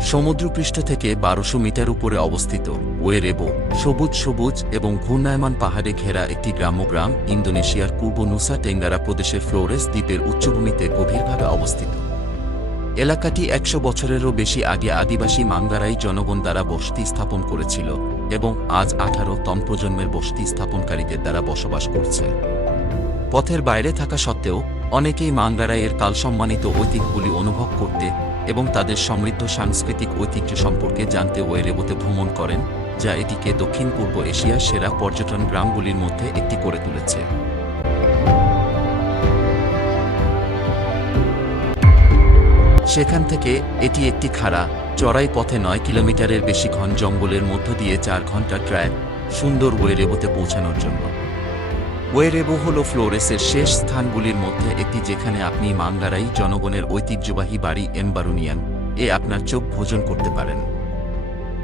সমুদ্রপৃষ্ঠ থেকে বারোশো মিটার উপরে অবস্থিত ওয়েরেবো, সবুজ সবুজ এবং ঘূর্ণায়মান পাহাড়ে ঘেরা একটি গ্রাম্য গ্রাম ইন্দোনেশিয়ার পূর্ব নুসা টেঙ্গারা প্রদেশের ফ্লোরেস দ্বীপের উচ্চভূমিতে গভীরভাবে অবস্থিত। এলাকাটি একশো বছরেরও বেশি আগে আদিবাসী মাঙ্গারাই জনগণ দ্বারা বসতি স্থাপন করেছিল এবং আজ আঠারো তম প্রজন্মের বসতি স্থাপনকারীদের দ্বারা বসবাস করছে। পথের বাইরে থাকা সত্ত্বেও, অনেকেই মাঙ্গারাইয়ের কালসম্মানিত ঐতিহ্যগুলি অনুভব করতে এবং তাদের সমৃদ্ধ সাংস্কৃতিক ঐতিহ্য সম্পর্কে জানতে ওয়েরেবোতে ভ্রমণ করেন, যা এটিকে দক্ষিণ পূর্ব এশিয়ার সেরা পর্যটন গ্রামগুলির মধ্যে একটি করে তুলেছে। সেখান থেকে এটি একটি খাড়া, চড়াই পথে নয় কিলোমিটারের বেশি ঘন জঙ্গলের মধ্য দিয়ে চার ঘণ্টা ট্র্যাক সুন্দর ওয়েরেবোতে পৌঁছানোর জন্য। ওয়েরেবো হল ফ্লোরেসের শেষ স্থানগুলির মধ্যে একটি যেখানে আপনি মাঙ্গারাই জনগণের ঐতিহ্যবাহী বাড়ি এম্বারুনিয়ান এ আপনার চোখ ভোজন করতে পারেন।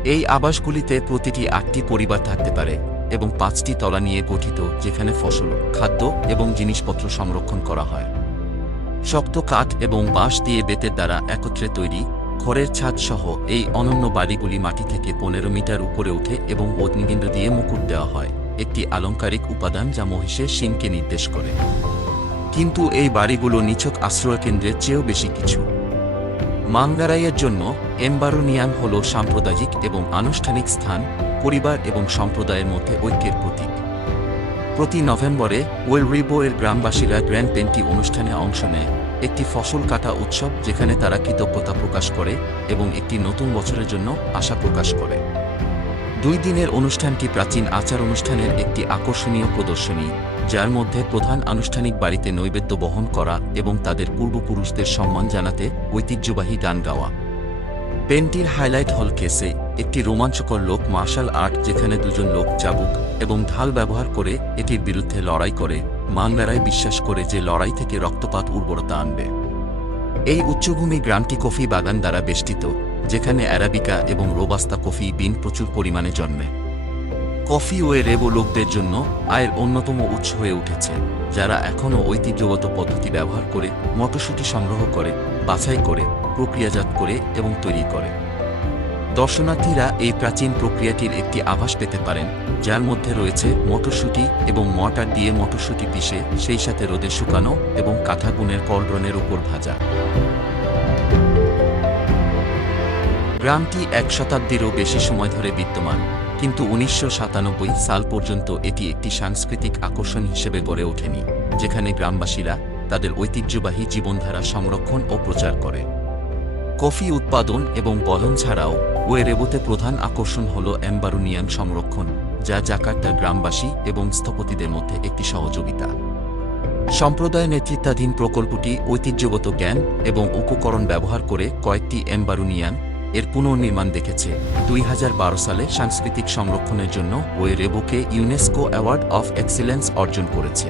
এই আবাসগুলিতে প্রতিটি আটটি পরিবার থাকতে পারে এবং পাঁচটি তলা নিয়ে গঠিত, যেখানে ফসল, খাদ্য এবং জিনিসপত্র সংরক্ষণ করা হয়। শক্ত কাঠ এবং বাঁশ দিয়ে বেতের দ্বারা একত্রে তৈরি ঘরের ছাদ সহ এই অনন্য বাড়িগুলি মাটি থেকে পনেরো মিটার উপরে ওঠে এবং অগ্নিকেন্দ্র দিয়ে মুকুট দেওয়া হয়। একটি আলংকারিক উপাদান যা মহিষের শিংকে নির্দেশ করে। কিন্তু এই বাড়িগুলো নিছক আশ্রয়কেন্দ্রের চেয়েও বেশি কিছু। মাঙ্গারাইয়ের জন্য এম্বারোনিয়ান হল সাম্প্রদায়িক এবং আনুষ্ঠানিক স্থান, পরিবার এবং সম্প্রদায়ের মধ্যে ঐক্যের প্রতীক। প্রতি নভেম্বরে ওয়েলরিবো এর গ্রামবাসীরা গ্র্যান্ড পেন্টি অনুষ্ঠানে অংশ নেয়, একটি ফসল কাটা উৎসব যেখানে তারা কৃতজ্ঞতা প্রকাশ করে এবং একটি নতুন বছরের জন্য আশা প্রকাশ করে। দুই দিনের অনুষ্ঠানটি প্রাচীন আচার অনুষ্ঠানের একটি আকর্ষণীয় প্রদর্শনী, যার মধ্যে প্রধান আনুষ্ঠানিক বাড়িতে নৈবেদ্য বহন করা এবং তাদের পূর্বপুরুষদের সম্মান জানাতে ঐতিহ্যবাহী গান গাওয়া। পেন্টির হাইলাইট হল কেসে, একটি রোমাঞ্চকর লোক মার্শাল আর্ট যেখানে দুজন লোক চাবুক এবং ঢাল ব্যবহার করে এটির বিরুদ্ধে লড়াই করে মাঙ্গারায় বিশ্বাস করে যে লড়াই থেকে রক্তপাত উর্বরতা আনবে। এই উচ্চভূমি গ্রামটি কফি বাগান দ্বারা বেষ্টিত। যেখানে অ্যারাবিকা এবং রোবাস্তা কফি বিন প্রচুর পরিমাণে জন্মে। কফি ওয়ে রেবো লোকদের জন্য আয়ের অন্যতম উৎস হয়ে উঠেছে, যারা এখনও ঐতিহ্যগত পদ্ধতি ব্যবহার করে, মটরশুঁটি সংগ্রহ করে, বাছাই করে, প্রক্রিয়াজাত করে এবং তৈরি করে। দর্শনার্থীরা এই প্রাচীন প্রক্রিয়াটির একটি আভাস পেতে পারেন, যার মধ্যে রয়েছে মটরশুঁটি এবং মটার দিয়ে মটরশুঁটি পিষে, সেই সাথে রোদে শুকানো এবং কাঠাগুনের কলড্রনের উপর ভাজা। গ্রামটি এক শতাব্দীরও বেশি সময় ধরে বিদ্যমান, কিন্তু উনিশশো সাতানব্বই সাল পর্যন্ত এটি একটি সাংস্কৃতিক আকর্ষণ হিসেবে গড়ে ওঠেনি, যেখানে গ্রামবাসীরা তাদের ঐতিহ্যবাহী জীবনধারা সংরক্ষণ ও প্রচার করে। কফি উৎপাদন এবং বলন ছাড়াও ওয়েরেবোতে প্রধান আকর্ষণ হল এম্বারুনিয়ান সংরক্ষণ, যা জাকার্তার গ্রামবাসী এবং স্থপতিদের মধ্যে একটি সহযোগিতা। সম্প্রদায় নেতৃত্বাধীন প্রকল্পটি ঐতিহ্যগত জ্ঞান এবং উপকরণ ব্যবহার করে কয়েকটি এম্বারুনিয়ান এর পুনর্নির্মাণ দেখেছে দুই হাজার বারো সালে সাংস্কৃতিক সংরক্ষণের জন্য ওয়েরেবোকে ইউনেস্কো অ্যাওয়ার্ড অফ এক্সিলেন্স অর্জন করেছে।